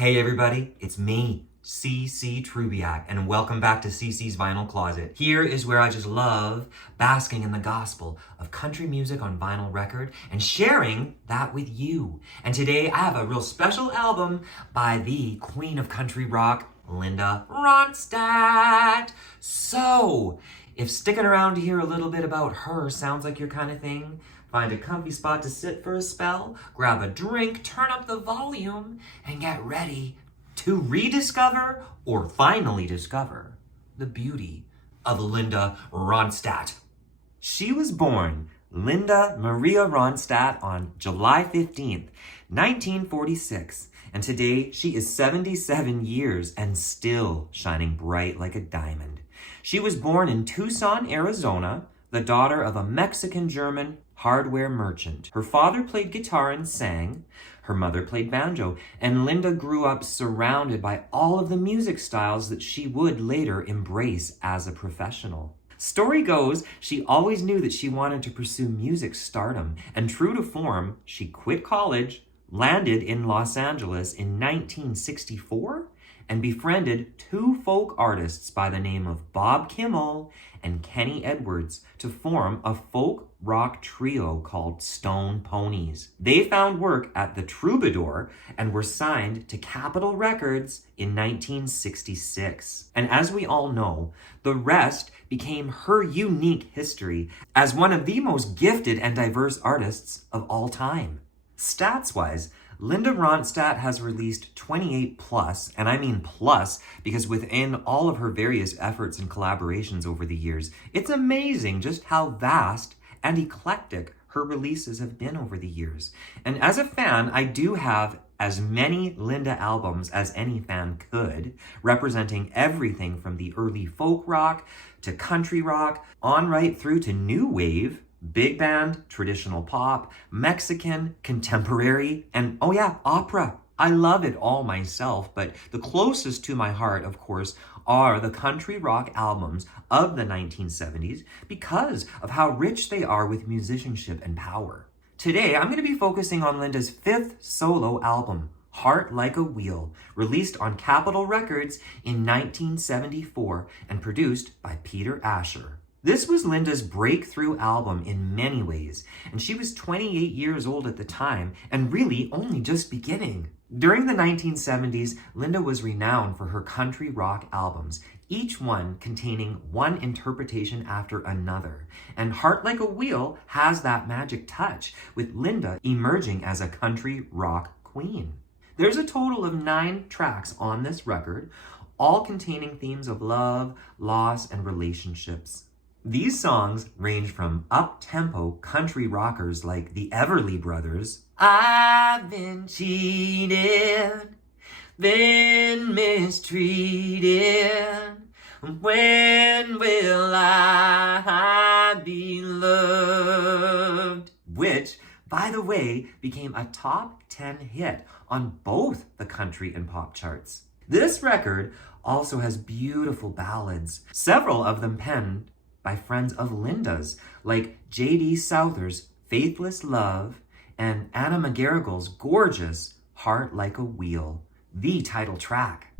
Hey everybody, it's me, CC Trubiak, and welcome back to CC's Vinyl Closet. Here is where I just love basking in the gospel of country music on vinyl record and sharing that with you. And today I have a real special album by the queen of country rock, Linda Ronstadt. So, if sticking around to hear a little bit about her sounds like your kind of thing, find a comfy spot to sit for a spell, grab a drink, turn up the volume, and get ready to rediscover or finally discover the beauty of Linda Ronstadt. She was born Linda Maria Ronstadt on July 15th, 1946, and today she is 77 years and still shining bright like a diamond. She was born in Tucson, Arizona, the daughter of a Mexican-German hardware merchant. Her father played guitar and sang. Her mother played banjo, and Linda grew up surrounded by all of the music styles that she would later embrace as a professional. Story goes, she always knew that she wanted to pursue music stardom, and true to form, she quit college, landed in Los Angeles in 1964, and befriended two folk artists by the name of Bob Kimmel and Kenny Edwards to form a folk rock trio called Stone Ponies. They found work at the Troubadour and were signed to Capitol Records in 1966. And as we all know, the rest became her unique history as one of the most gifted and diverse artists of all time. Stats-wise, Linda Ronstadt has released 28 plus, and I mean plus, because within all of her various efforts and collaborations over the years, it's amazing just how vast and eclectic her releases have been over the years. And as a fan, I do have as many Linda albums as any fan could, representing everything from the early folk rock to country rock, on right through to new wave, big band, traditional pop, Mexican, contemporary, and oh yeah, opera. I love it all myself, but the closest to my heart, of course, are the country rock albums of the 1970s because of how rich they are with musicianship and power. Today, I'm going to be focusing on Linda's fifth solo album, Heart Like a Wheel, released on Capitol Records in 1974 and produced by Peter Asher. This was Linda's breakthrough album in many ways, and she was 28 years old at the time and really only just beginning. During the 1970s, Linda was renowned for her country rock albums, each one containing one interpretation after another. And Heart Like a Wheel has that magic touch, with Linda emerging as a country rock queen. There's a total of 9 tracks on this record, all containing themes of love, loss, and relationships. These songs range from up-tempo country rockers like the Everly Brothers, I've been cheated, been mistreated, when will I be loved? Which, by the way, became a top 10 hit on both the country and pop charts. This record also has beautiful ballads, several of them penned by friends of Linda's, like J.D. Souther's Faithless Love and Anna McGarrigle's gorgeous Heart Like a Wheel, the title track.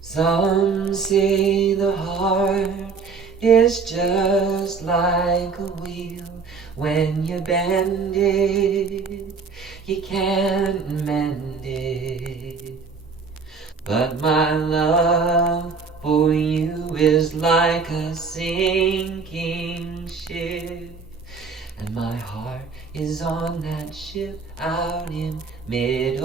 Some say the heart is just like a wheel. When you bend it, you can't mend it. But my love for you is like a sinking ship, and my heart is on that ship out in mid-ocean.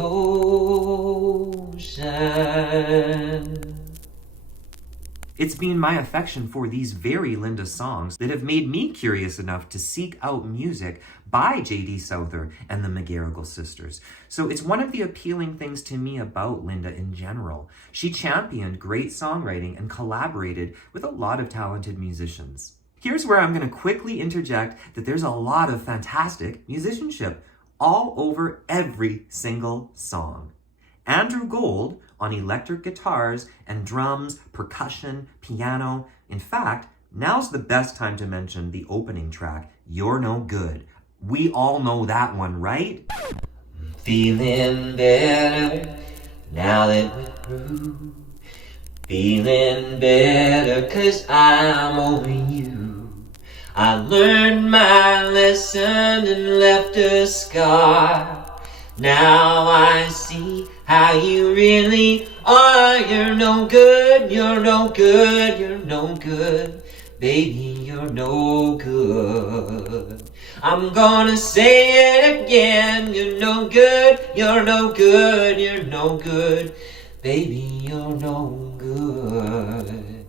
It's been my affection for these very Linda songs that have made me curious enough to seek out music by J.D. Souther and the McGarrigle sisters. So it's one of the appealing things to me about Linda in general. She championed great songwriting and collaborated with a lot of talented musicians. Here's where I'm going to quickly interject that there's a lot of fantastic musicianship all over every single song. Andrew Gold on electric guitars and drums, percussion, piano. In fact, now's the best time to mention the opening track, Youre No Good. We all know that one, right? Feeling better Now that we're through, feeling better 'cause I'm over you. I learned my lesson and left a scar. Now I see how you really are. You're no good, you're no good, you're no good. Baby, you're no good. I'm gonna say it again. You're no good, you're no good, you're no good. Baby, you're no good.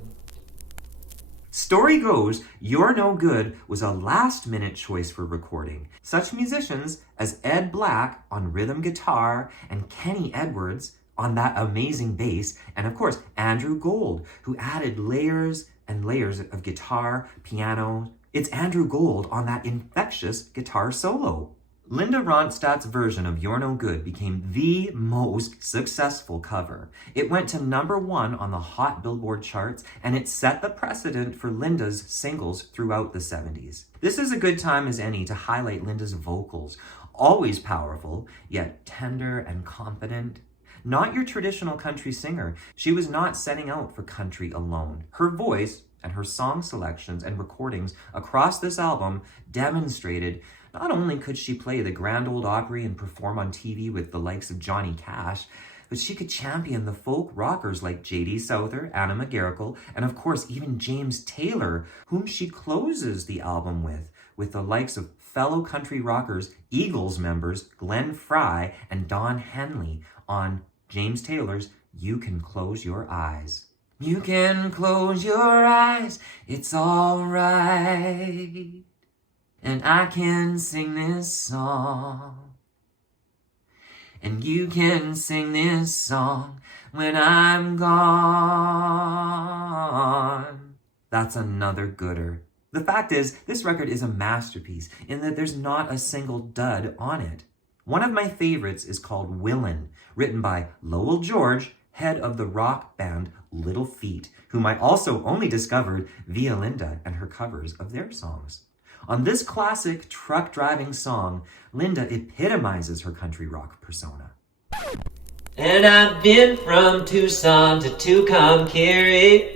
Story goes, You're No Good was a last-minute choice for recording. Such musicians as Ed Black on rhythm guitar and Kenny Edwards on that amazing bass, and of course, Andrew Gold, who added layers and layers of guitar, piano. It's Andrew Gold on that infectious guitar solo. Linda Ronstadt's version of You're No Good became the most successful cover. It went to #1 on the Hot Billboard charts, and it set the precedent for Linda's singles throughout the 70s. This is a good time as any to highlight Linda's vocals, always powerful, yet tender and confident. Not your traditional country singer, she was not setting out for country alone. Her voice and her song selections and recordings across this album demonstrated not only could she play the Grand Ole Opry and perform on TV with the likes of Johnny Cash, but she could champion the folk rockers like J.D. Souther, Anna McGarrigle, and of course even James Taylor, whom she closes the album with the likes of fellow country rockers, Eagles members Glenn Frey and Don Henley on James Taylor's You Can Close Your Eyes. You can close your eyes, it's all right. And I can sing this song. And you can sing this song when I'm gone. That's another gooder. The fact is, this record is a masterpiece in that there's not a single dud on it. One of my favorites is called Willin', written by Lowell George, head of the rock band Little Feat, whom I also only discovered via Linda and her covers of their songs. On this classic truck-driving song, Linda epitomizes her country rock persona. And I've been from Tucson to Tucumcari,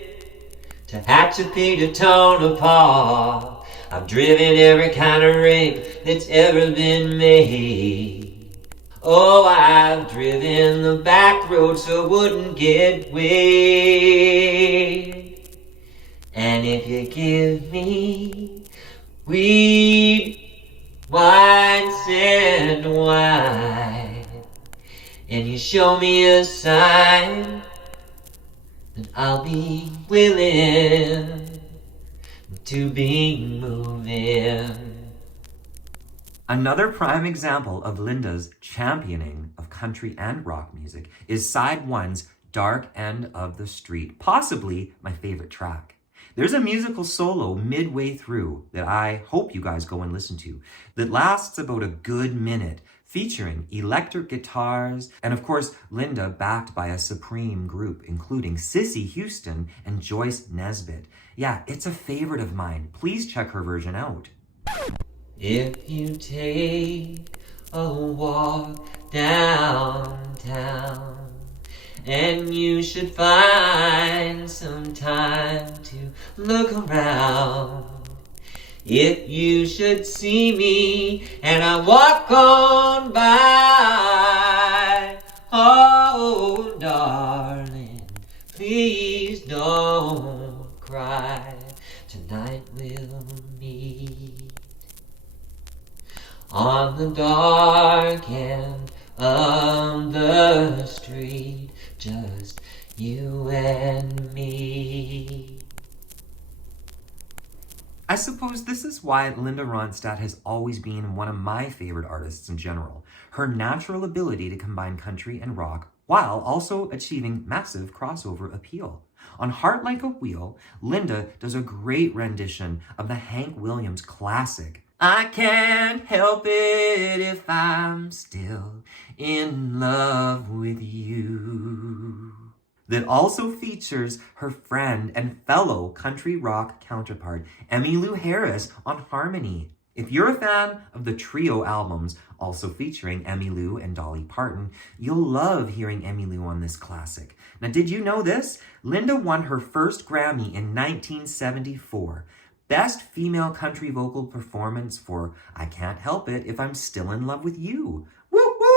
to Hatchapee to Tonopah. I've driven every kind of rig that's ever been made. Oh, I've driven the back road so it wouldn't get wet. And if you give me weed, white sand white, and you show me a sign, then I'll be willing to be moving. Another prime example of Linda's championing of country and rock music is side one's Dark End of the Street, possibly my favorite track. There's a musical solo midway through that I hope you guys go and listen to that lasts about a good minute, featuring electric guitars and of course Linda backed by a supreme group including Cissy Houston and Joyce Nesbitt. Yeah, it's a favorite of mine. Please check her version out. If you take a walk downtown and you should find some time to look around, if you should see me and I walk on by, oh darling, please don't cry. Tonight we'll meet on the dark end of the street, just you and me. I suppose this is why Linda Ronstadt has always been one of my favorite artists in general. Her natural ability to combine country and rock while also achieving massive crossover appeal. On Heart Like a Wheel, Linda does a great rendition of the Hank Williams classic, I can't help it if I'm still in love with you, that also features her friend and fellow country rock counterpart, Emmylou Harris, on harmony. If you're a fan of the trio albums, also featuring Emmylou and Dolly Parton, you'll love hearing Emmylou on this classic. Now, did you know this? Linda won her first Grammy in 1974. Best Female Country Vocal Performance for I Can't Help It If I'm Still in Love with You. Woo woo!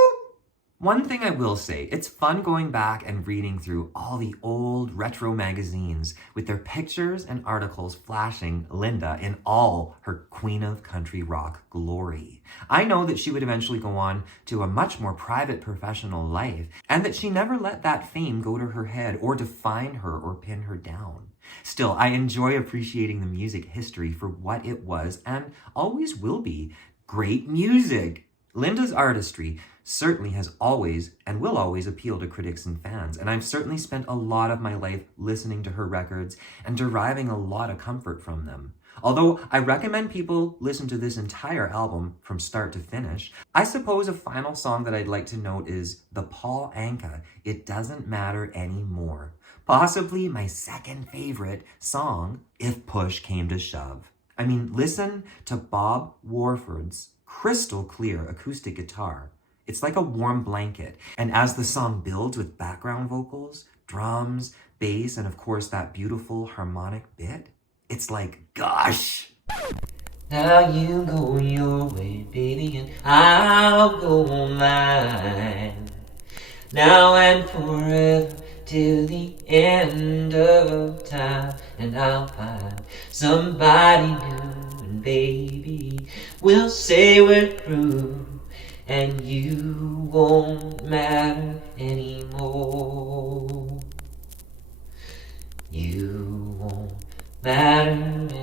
One thing I will say, it's fun going back and reading through all the old retro magazines with their pictures and articles flashing Linda in all her Queen of Country Rock glory. I know that she would eventually go on to a much more private professional life, and that she never let that fame go to her head or define her or pin her down. Still, I enjoy appreciating the music history for what it was and always will be: great music. Linda's artistry certainly has always and will always appeal to critics and fans, and I've certainly spent a lot of my life listening to her records and deriving a lot of comfort from them. Although I recommend people listen to this entire album from start to finish, I suppose a final song that I'd like to note is the Paul Anka, It Doesn't Matter Anymore. Possibly my second favorite song if push came to shove. I mean, listen to Bob Warford's crystal clear acoustic guitar. It's like a warm blanket. And as the song builds with background vocals, drums, bass, and of course that beautiful harmonic bit, it's like, gosh! Now you go your way, baby, and I'll go mine. Now and forever, till the end of time, and I'll find somebody new, and baby, we'll say we're through, and you won't matter anymore. You won't matter anymore.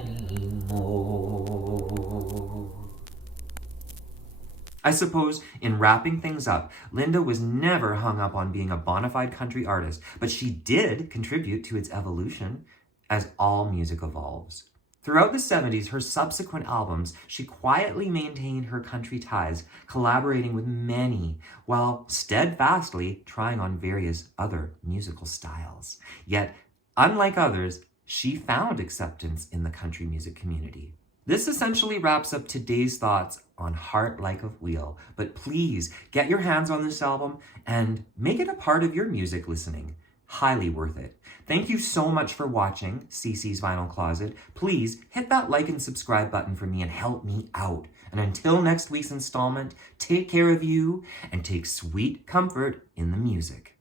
I suppose in wrapping things up, Linda was never hung up on being a bona fide country artist, but she did contribute to its evolution, as all music evolves. Throughout the 70s, her subsequent albums, she quietly maintained her country ties, collaborating with many, while steadfastly trying on various other musical styles. Yet, unlike others, she found acceptance in the country music community. This essentially wraps up today's thoughts on Heart Like a Wheel, but please get your hands on this album and make it a part of your music listening. Highly worth it. Thank you so much for watching CC's Vinyl Closet. Please hit that like and subscribe button for me and help me out. And until next week's installment, take care of you and take sweet comfort in the music.